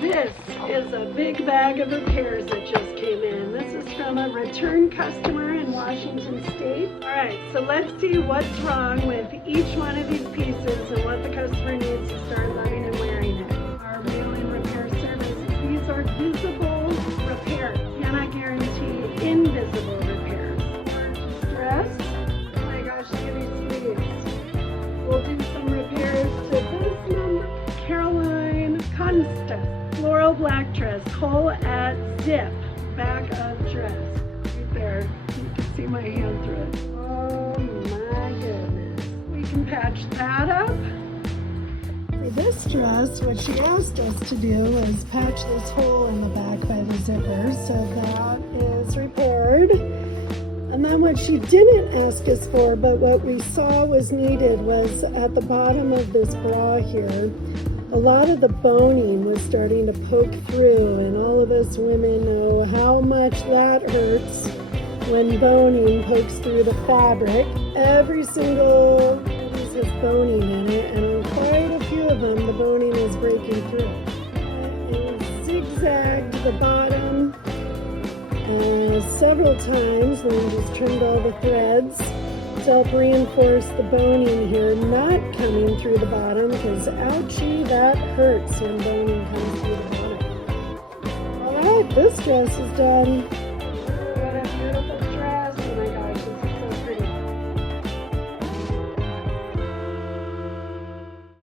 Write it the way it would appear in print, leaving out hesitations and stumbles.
This is a big bag of repairs that just came in. This is from a return customer in Washington State. All right, so let's see what's wrong with each one of these pieces and what the customer needs to start loving and wearing it. Our mail-in repair service. These are visible repairs. Cannot guarantee invisible repairs. Dress. Oh my gosh, look at these sleeves. We'll do some repairs to this number. Caroline Constance. Floral black dress, hole at zip, back of dress. Right there. You can see my hand through it. Oh my goodness. We can patch that up. For this dress, what she asked us to do was patch this hole in the back by the zipper. So that is repaired. And then what she didn't ask us for, but what we saw was needed, was at the bottom of this bra here. A lot of the boning was starting to poke through, and all of us women know how much that hurts when boning pokes through the fabric. Every single piece has boning in it, and on quite a few of them, the boning is breaking through. And zigzagged the bottom several times, and then just trimmed all the threads to help reinforce the boning here, not coming through the bottom, because ouchie, that hurts when boning comes through the bottom. Alright, this dress is done.